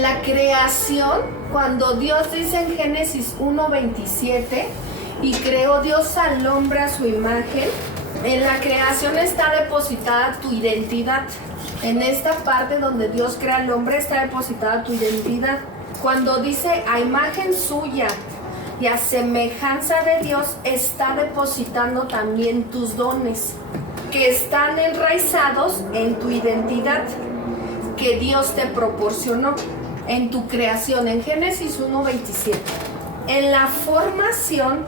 En la creación, cuando Dios dice en Génesis 1:27, y creó Dios al hombre a su imagen, en la creación está depositada tu identidad. En esta parte donde Dios crea al hombre está depositada tu identidad. Cuando dice a imagen suya y a semejanza de Dios, está depositando también tus dones, que están enraizados en tu identidad que Dios te proporcionó en tu creación, en Génesis 1:27. En la formación,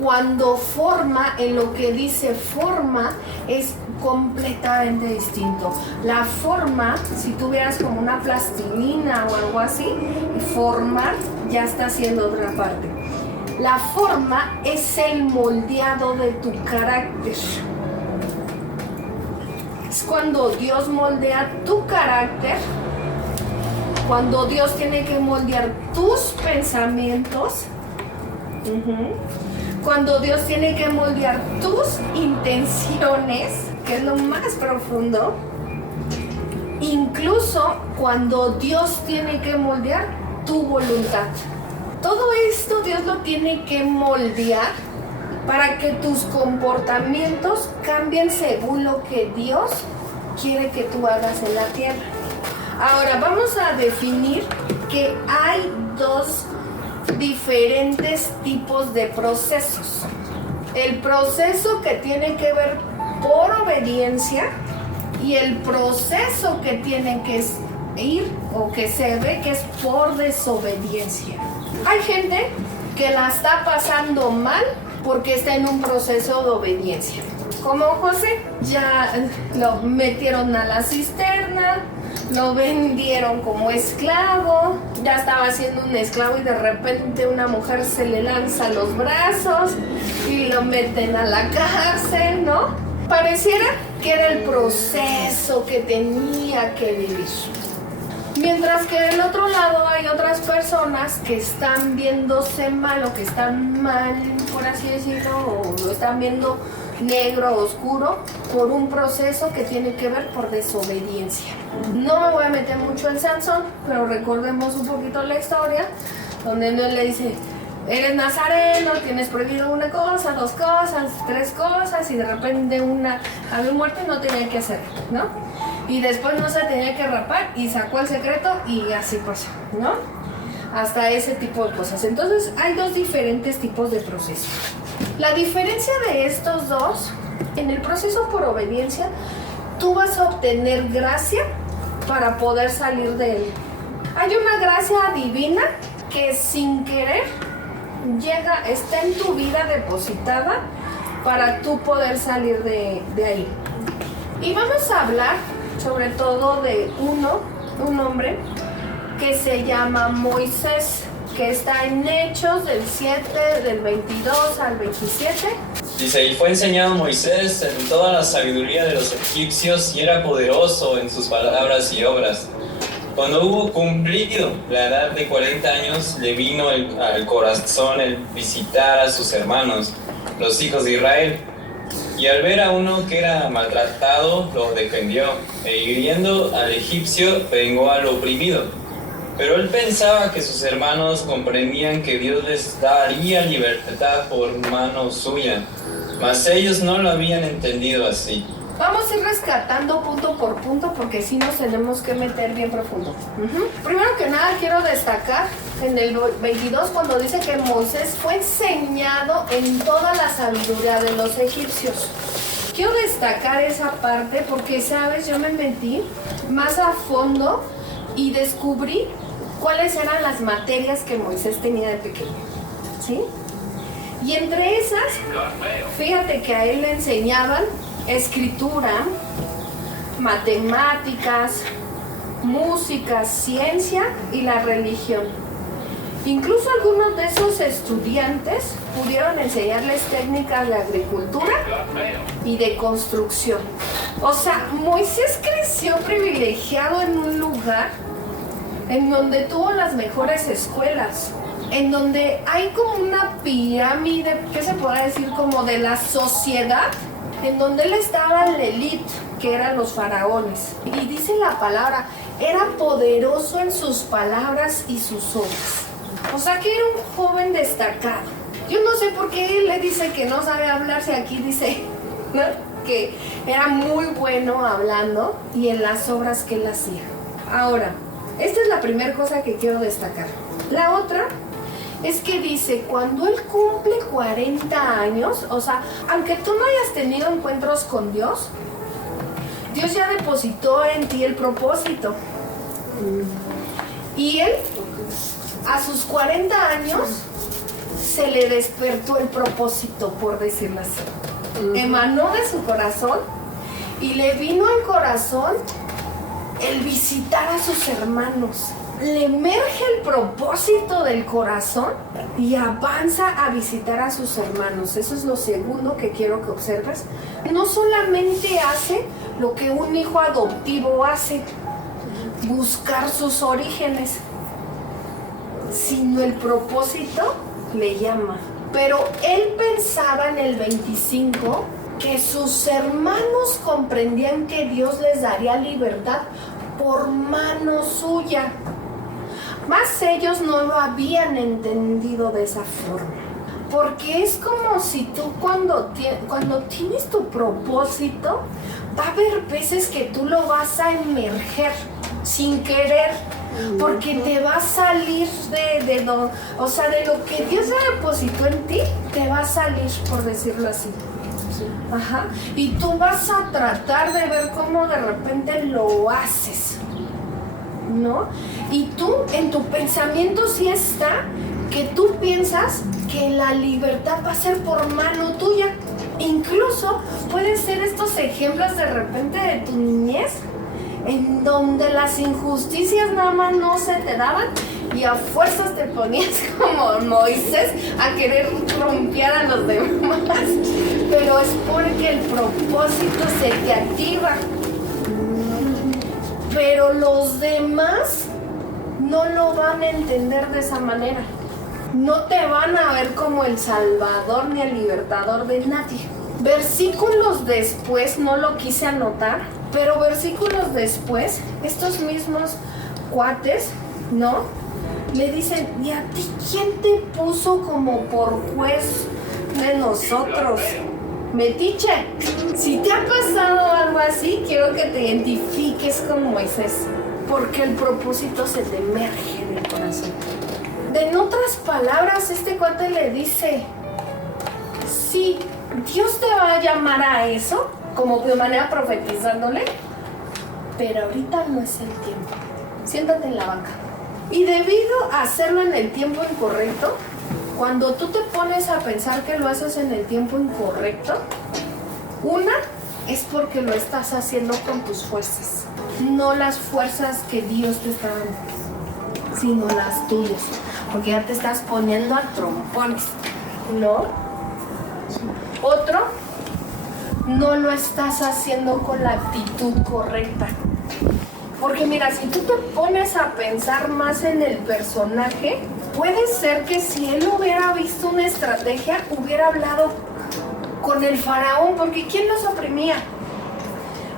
cuando forma, en lo que dice forma, es completamente distinto. La forma, si tú vieras como una plastilina o algo así, formar ya está haciendo otra parte. La forma es el moldeado de tu carácter. Es cuando Dios moldea tu carácter, cuando Dios tiene que moldear tus pensamientos, cuando Dios tiene que moldear tus intenciones, que es lo más profundo, incluso cuando Dios tiene que moldear tu voluntad. Todo esto Dios lo tiene que moldear para que tus comportamientos cambien según lo que Dios quiere que tú hagas en la tierra. Ahora vamos a definir que hay dos diferentes tipos de procesos. El proceso que tiene que ver por obediencia y el proceso que tiene que ir o que se ve que es por desobediencia. Hay gente que la está pasando mal porque está en un proceso de obediencia. Como José, ya lo metieron a la cisterna, lo vendieron como esclavo, ya estaba siendo un esclavo y de repente una mujer se le lanza a los brazos y lo meten a la cárcel, ¿no? Pareciera que era el proceso que tenía que vivir. Mientras que del otro lado hay otras personas que están viéndose mal o que están mal, por así decirlo, o lo están viendo negro o oscuro por un proceso que tiene que ver por desobediencia. No me voy a meter mucho en Sansón, pero recordemos un poquito la historia, donde él le dice, eres nazareno, tienes prohibido una cosa, dos cosas, tres cosas, y de repente había muerto y no tenía que hacerlo, ¿no? Y después no se tenía que rapar y sacó el secreto y así pasó, ¿no? Hasta ese tipo de cosas. Entonces hay dos diferentes tipos de procesos. La diferencia de estos dos, en el proceso por obediencia, tú vas a obtener gracia para poder salir de él. Hay una gracia divina que sin querer está en tu vida depositada para tú poder salir de ahí. Y vamos a hablar sobre todo de un hombre que se llama Moisés, que está en Hechos del 7, del 22 al 27. Dice, y fue enseñado Moisés en toda la sabiduría de los egipcios y era poderoso en sus palabras y obras. Cuando hubo cumplido la edad de 40 años, le vino al corazón el visitar a sus hermanos, los hijos de Israel. Y al ver a uno que era maltratado, lo defendió, e hiriendo al egipcio, vengó al oprimido. Pero él pensaba que sus hermanos comprendían que Dios les daría libertad por mano suya, mas ellos no lo habían entendido así. Vamos a ir rescatando punto por punto porque sí nos tenemos que meter bien profundo. Primero que nada quiero destacar en el 22 cuando dice que Moisés fue enseñado en toda la sabiduría de los egipcios. Quiero destacar esa parte porque, sabes, yo me metí más a fondo y descubrí cuáles eran las materias que Moisés tenía de pequeño, ¿sí? Y entre esas, fíjate que a él le enseñaban escritura, matemáticas, música, ciencia y la religión. Incluso algunos de esos estudiantes pudieron enseñarles técnicas de agricultura y de construcción. O sea, Moisés creció privilegiado en un lugar en donde tuvo las mejores escuelas, en donde hay como una pirámide, ¿qué se podrá decir? Como de la sociedad, en donde él estaba en la élite, que eran los faraones. Y dice la palabra, era poderoso en sus palabras y sus obras. O sea que era un joven destacado. Yo no sé por qué él le dice que no sabe hablar, si aquí dice, ¿no?, que era muy bueno hablando y en las obras que él hacía. Ahora, esta es la primera cosa que quiero destacar. La otra es que dice, cuando él cumple 40 años, o sea, aunque tú no hayas tenido encuentros con Dios, Dios ya depositó en ti el propósito. Y él, a sus 40 años, se le despertó el propósito, por decirlo así. Emanó de su corazón y le vino al corazón el visitar a sus hermanos. Le emerge el propósito del corazón y avanza a visitar a sus hermanos. Eso es lo segundo que quiero que observes. No solamente hace lo que un hijo adoptivo hace, buscar sus orígenes, sino el propósito le llama. Pero él pensaba en el 25 que sus hermanos comprendían que Dios les daría libertad por mano suya. Más ellos no lo habían entendido de esa forma. Porque es como si tú cuando tienes tu propósito, va a haber veces que tú lo vas a emerger sin querer. Porque te va a salir de lo que Dios depositó en ti, te va a salir, por decirlo así. Ajá. Y tú vas a tratar de ver cómo de repente lo haces, ¿no? Y tú, en tu pensamiento sí está que tú piensas que la libertad va a ser por mano tuya. Incluso pueden ser estos ejemplos de repente de tu niñez, en donde las injusticias nada más no se te daban y a fuerzas te ponías como Moisés a querer romper a los demás. Pero es porque el propósito se te activa. Pero los demás no lo van a entender de esa manera. No te van a ver como el salvador ni el libertador de nadie. Versículos después, no lo quise anotar, pero versículos después, estos mismos cuates, ¿no?, le dicen, ¿y a ti quién te puso como por juez de nosotros? Metiche, si te ha pasado algo así, quiero que te identifiques con Moisés, porque el propósito se te emerge en el corazón. En otras palabras, este cuate le dice, sí, Dios te va a llamar a eso, como de manera profetizándole, pero ahorita no es el tiempo. Siéntate en la banca. Y debido a hacerlo en el tiempo incorrecto, cuando tú te pones a pensar que lo haces en el tiempo incorrecto, una es porque lo estás haciendo con tus fuerzas, no las fuerzas que Dios te está dando, sino las tuyas, porque ya te estás poniendo a trompones, ¿no? Otro, no lo estás haciendo con la actitud correcta. Porque mira, si tú te pones a pensar más en el personaje, puede ser que si él hubiera visto una estrategia, hubiera hablado con el faraón, porque ¿quién los oprimía?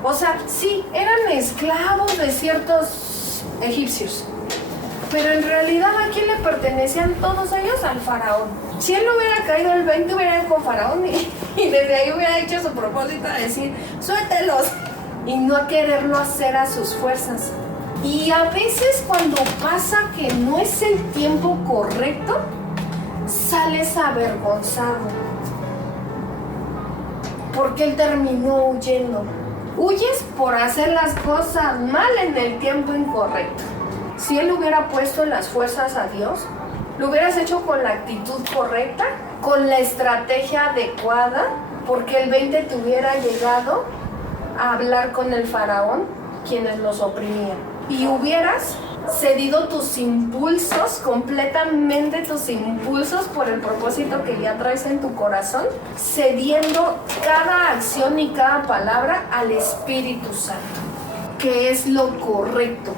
O sea, sí, eran esclavos de ciertos egipcios, pero en realidad ¿a quién le pertenecían todos ellos? Al faraón. Si él no hubiera caído el 20, hubiera ido con faraón y desde ahí hubiera hecho su propósito de decir, suéltelos, y no a quererlo hacer a sus fuerzas. Y a veces cuando pasa que no es el tiempo correcto, sales avergonzado, porque él terminó huyendo. Huyes por hacer las cosas mal en el tiempo incorrecto. Si él hubiera puesto las fuerzas a Dios, lo hubieras hecho con la actitud correcta, con la estrategia adecuada, porque el 20 te hubiera llegado a hablar con el faraón, quienes los oprimían. Y hubieras cedido tus impulsos, completamente tus impulsos por el propósito que ya traes en tu corazón, cediendo cada acción y cada palabra al Espíritu Santo, que es lo correcto.